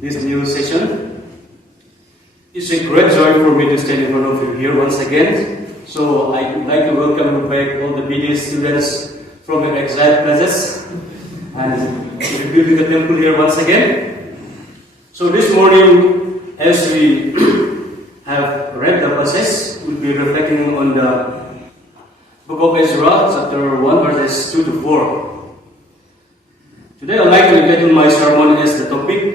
This new session. It's a great joy for me to stand in front of you here once again. So I would like to welcome you back all the BD students from your exiled places and rebuilding the temple here once again. So this morning, as we have read the passage, we'll be reflecting on the book of Ezra, chapter 1, verses 2 to 4. Today I'd like to entitle my sermon as the topic,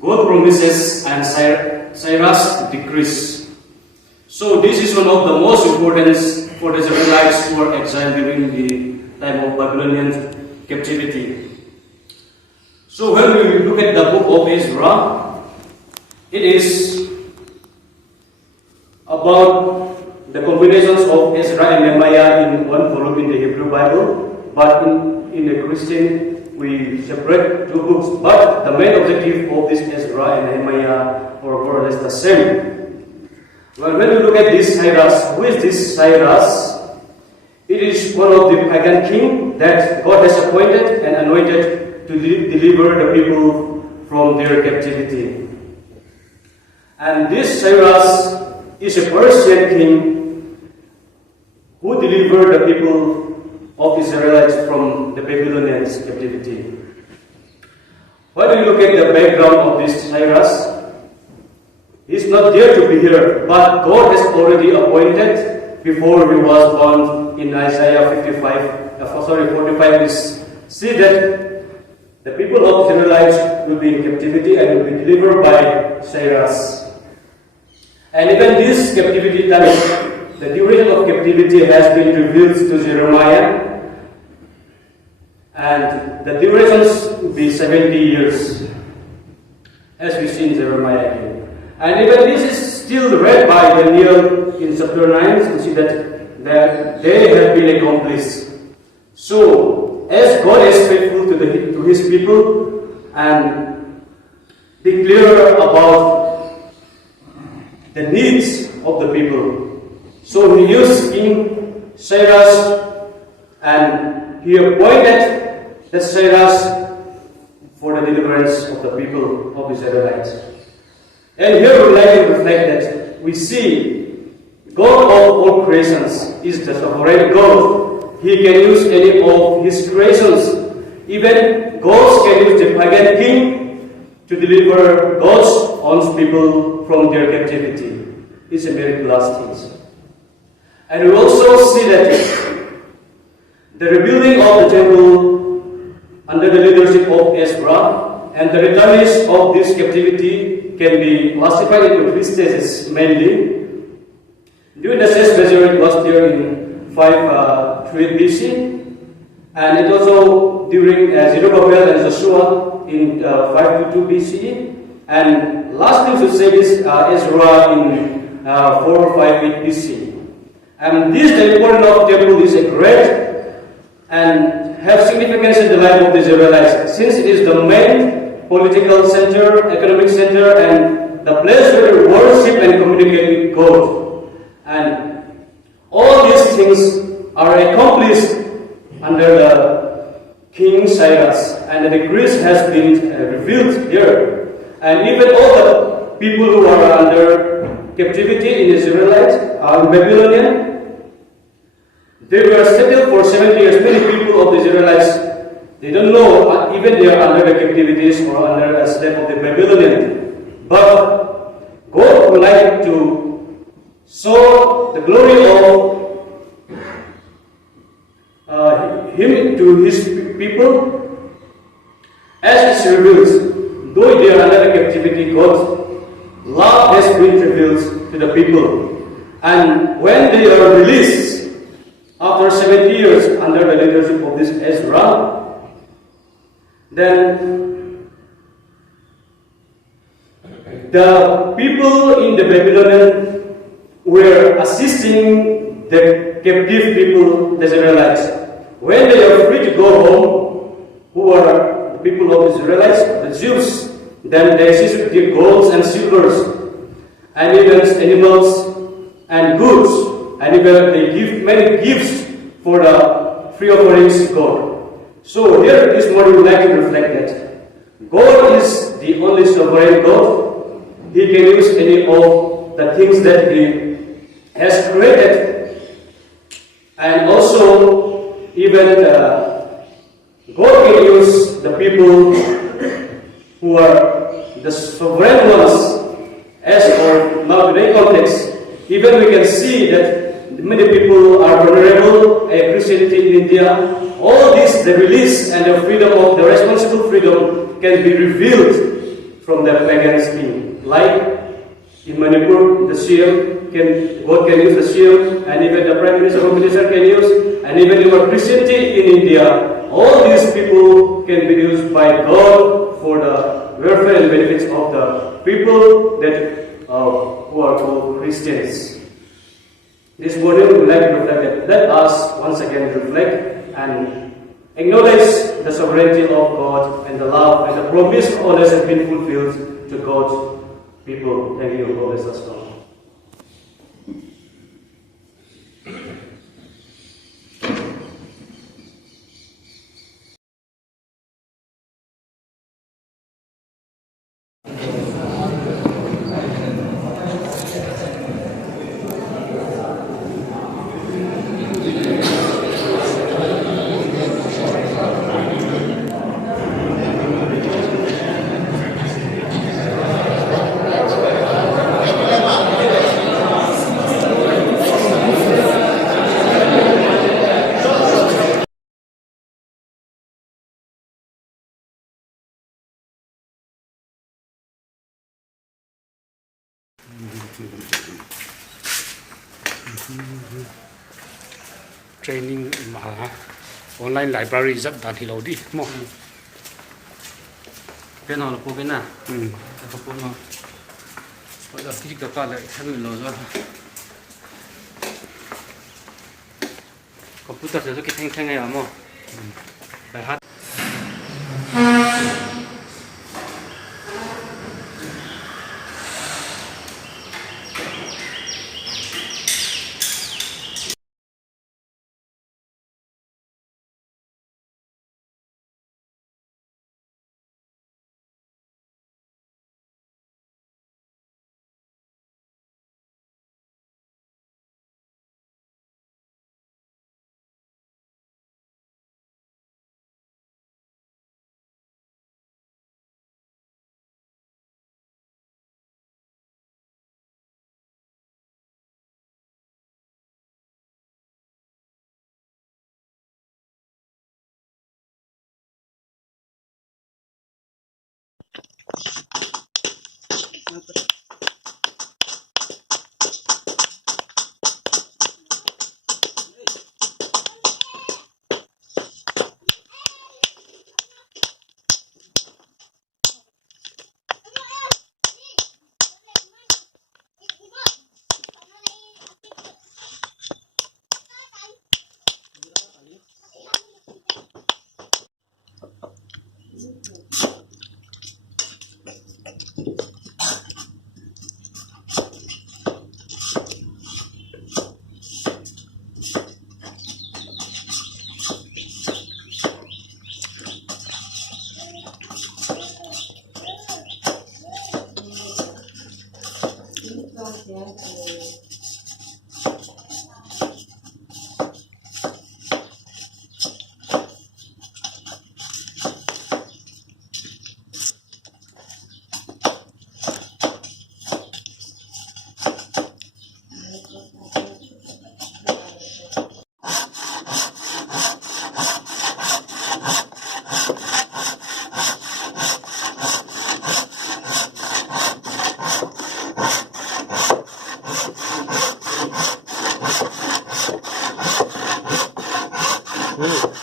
God promises and Cyrus decrees. So this is one of the most important for the Israelites who are exiled during the time of Babylonian captivity. So when we look at the book of Ezra, it is about the combinations of Ezra and Nehemiah in one volume in the Hebrew Bible, but in the Christian we separate two books, but the main objective of this Ezra and Nehemiah are more or less the same. Well, when you look at this Cyrus, who is this Cyrus? It is one of the pagan king that God has appointed and anointed to deliver the people from their captivity. And this Cyrus is a Persian king who delivered the people of the Israelites from the Babylonians' captivity. When we look at the background of this Cyrus, he's not there to be here, but God has already appointed before he was born in Isaiah 45. We see that the people of the Israelites will be in captivity and will be delivered by Cyrus. And even this captivity time, the duration of captivity has been revealed to Jeremiah, and the durations will be 70 years, as we see in Jeremiah again. And even this is still read by Daniel in chapter 9, so we see that they have been accomplished. So, as God is faithful to His people and declare about the needs of the people, so He used King Cyrus and He appointed the Cyrus for the deliverance of the people of the Israelites. And here we would like to reflect that we see God of all creations is the sovereign God. He can use any of His creations. Even God can use the pagan king to deliver God's own people from their captivity. It's a miraculous thing. And we also see that the rebuilding of the temple under the leadership of Ezra and the returnees of this captivity can be classified into three stages mainly. During the stage measure, it was there in 503 BC, and it also during Zerubbabel and Joshua in 522 BCE, And last thing to say is Ezra in 458 BC. And this, the importance of temple is a great and have significance in the life of the Israelites, since it is the main political center, economic center, and the place where they worship and communicate with God. And all these things are accomplished under the King Cyrus, and the decrees has been revealed here. And even all the people who are under captivity in Israelite, in Babylonian, they were settled for 70 years. Many people of the Israelites, they don't know, even they are under the captivities or under a slave of the Babylonian. But God would like to show the glory of Him to His people as it reveals. Though they are under the captivity, God's love has been revealed to the people. And when they are released, after 70 years under the leadership of this Ezra, then the people in the Babylonian were assisting the captive people, the Israelites. When they are free to go home, who are the people of the Israelites, the Jews, then they assist with the golds and silvers, and even animals and goods. And even they give many gifts for the free offerings to God. So here this morning we would like to reflect that God is the only sovereign God. He can use any of the things that He has created. And also even God can use the people who are the sovereign ones. As for now today context, even we can see that many people are vulnerable, Christianity in India. All this, the release and the freedom of the responsible freedom can be revealed from the pagan scheme. Like in Manipur, the shield, God can use the shield, and even the Prime Minister, Home Minister can use, and even your Christianity in India. All these people can be used by God for the welfare and benefits of the people that who are called Christians. This morning we would like to reflect that. Let us once again reflect and acknowledge the sovereignty of God and the love and the promise of all that has been fulfilled to God's people. Thank you. God bless us all. Training online library rất là thì lâu đi mo Bên họ là cô bên nào? Không có mà bây giờ cái cái lại thay đổi rồi computer sẽ cái thanh này mà bài hát. Lo.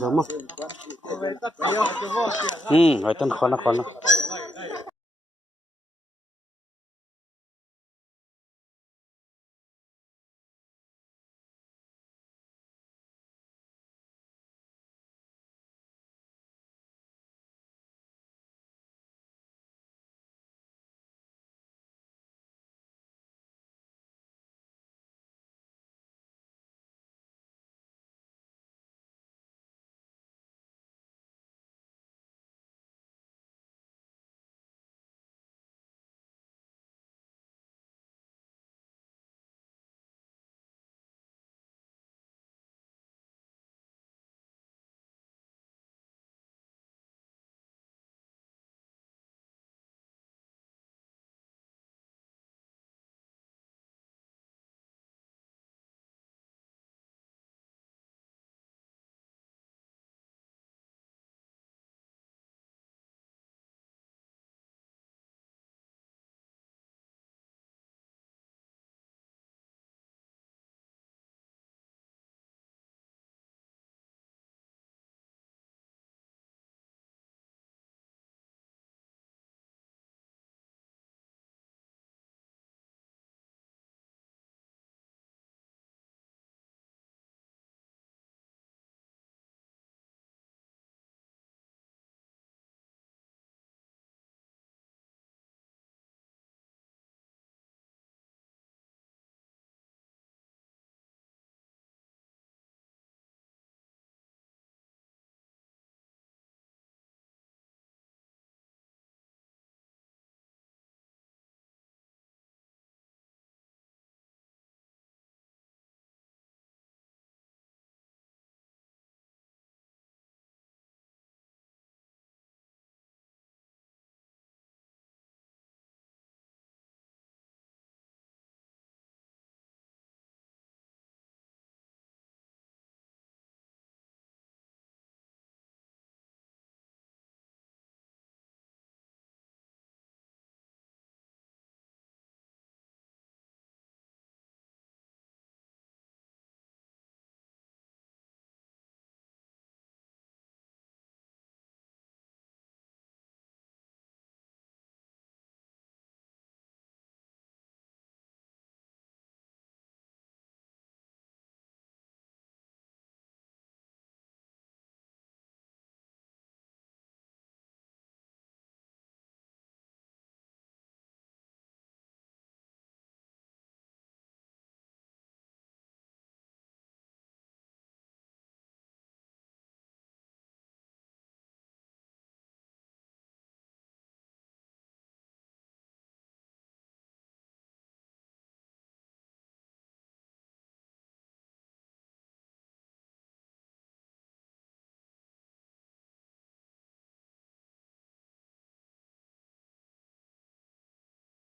Lama. Rồi tên khó nó.